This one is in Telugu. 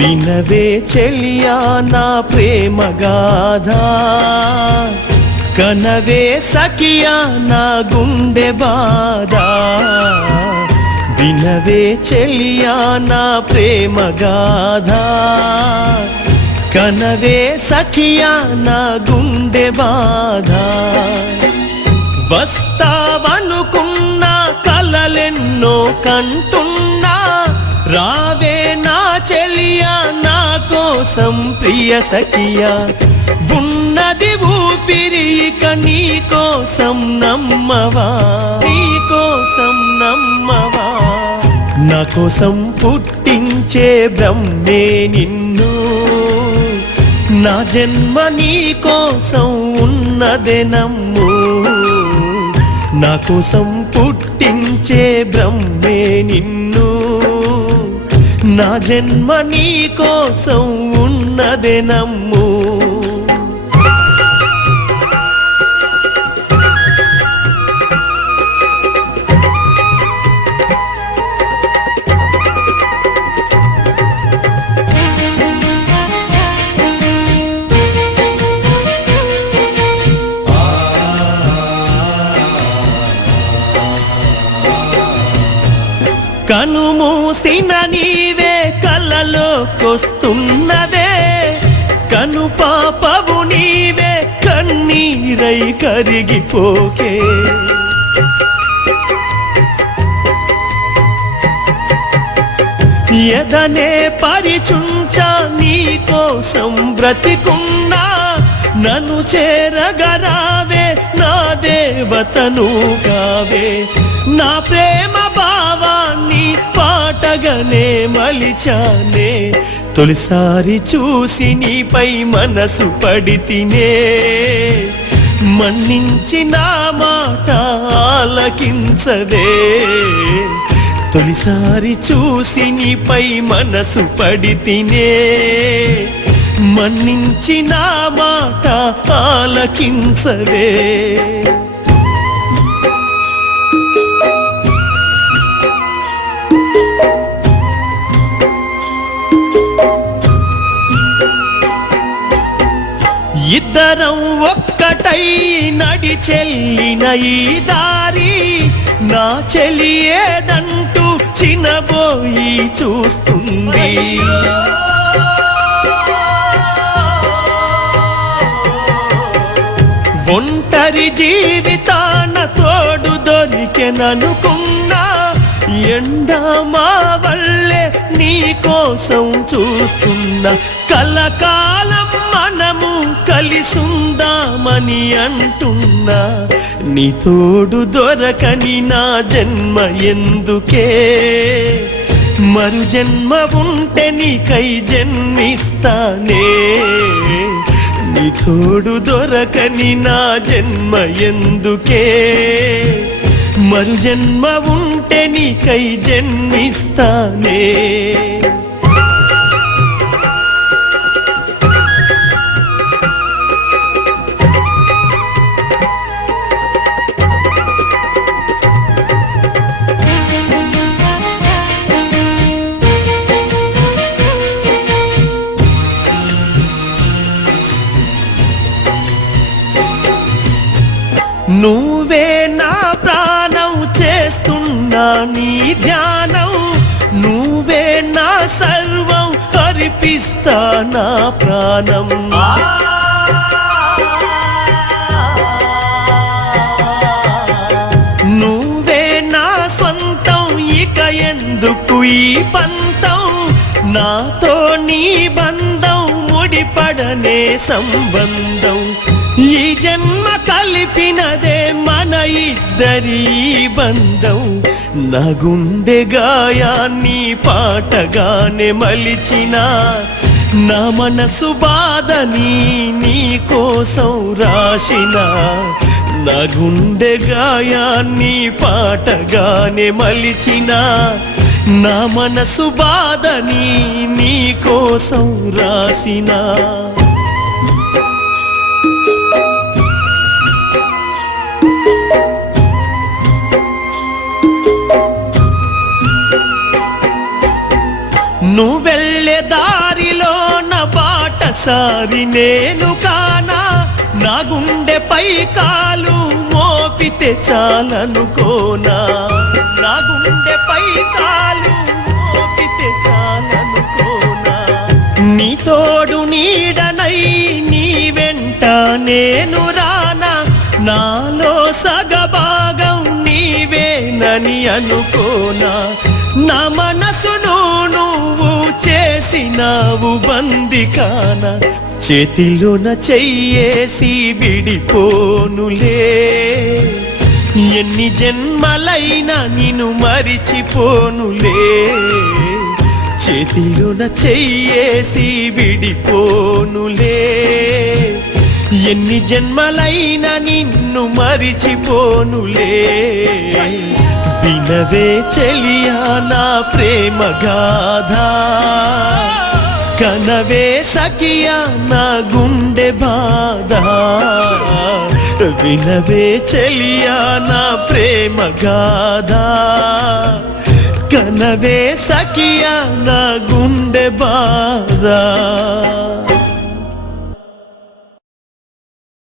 వినవే చెలియా నా ప్రేమ గాథ, కనవే సఖియా నా గుండె బాధ. వినవే చెలియా నా ప్రేమ గాథ, కనవే సఖియా నా గుండె బాధ. వస్తావనుకున్నా కలలెన్నో కంటున్నా, రావే నా చెలియా నా కోసం ప్రియ సఖియా. ఉన్నది ఊపిరి ఇక నీ కోసం నమ్మవా, నీ కోసం నమ్మవా. నా కోసం పుట్టించే బ్రహ్మే నిన్ను, నా జన్మ నీ కోసం ఉన్నదే నమ్ము. నా కోసం పుట్టించే బ్రహ్మే నిన్ను, నా జన్మ నీ కోసం ఉన్నదే నమ్ము. కనుమూసిన నీవే కలలోకొస్తున్నవే, కను పాపవు నీవే కన్నీరై కరిగిపోకే. ఎదనే పరిచుంచా నీ కోసం బ్రతికున్నా, నన్ను చేరగరావే నా దేవతను కావే. నా ప్రేమ భావాన్ని పాటగానే మలిచానే, తొలిసారి చూసి నీపై మనసు పడితినే. మన్నించి నా మాట ఆలకించవే, తొలిసారి చూసి నీపై మనసు పడితినే. మన్నించి నా మాట ఆలకించవే. ఇద్దరం ఒక్కటై నడిచెల్లిన ఈ దారి, నా చెలి ఏదంటూ చినబోయి చూస్తుంది. ఒంటరి జీవితాన తోడు దొరికెననుకున్నా, ఎండా మా వల్లే నీ కోసం చూస్తున్నా. కలకాలం మనము కలిసుందామని అంటున్నా, నీ తోడు దొరకని నా జన్మ ఎందుకే. మరు జన్మ ఉంటే నీకై జన్మిస్తానే, నీ తోడు దొరకని నా జన్మ ఎందుకే. మరు జన్మ ఉంటే నీకై జన్మిస్తానే. నువ్వే నా ప్రాణం చేస్తున్నా నీ ధ్యానం, నువ్వే నా సర్వం అర్పిస్తా నా ప్రాణం. నువ్వే నా స్వంతం ఇక ఎందుకు ఈ పంతం, నాతో నీ బంధం ముడిపడనే సంబంధం. ఈ జన్మ కలిపినదే మన ఇద్దరి బంధం. నా గుండె గాయాన్ని పాటగానే మలిచిన, నా మనసు బాధని నీ కోసం రాసిన. నా గుండె గాయాన్ని పాటగానే మలిచిన, నా మనసు బాధని నీ కోసం రాసిన. నువ్వెళ్ళే దారి మరి నేను కానా నా గుండెపై కాలు మోపితే చాలనుకోనా నా గుండెపై కాలు మోపితే చాలనుకోనా నీ తోడు నీడనై నీ వెంట నేను రానా నాలో సగభాగం నీవేనని అనుకోనా నా మనసును నువ్వు చేసినావు బందికాన చేతిలోన చెయ్యేసి విడిపోనులే ఎన్ని జన్మలైనా నిన్ను మరిచిపోనులే చేతిలోన చెయ్యేసి విడిపోనులే ఎన్ని జన్మలైనా నిన్ను మరిచిపోనులే వినవే చెలియా నా ప్రేమ గాథ కనవే సఖియా నా గుండె బాధ వినవే చెలియా నా ప్రేమ గాథ కనవే సఖియా నా గుండె బాధ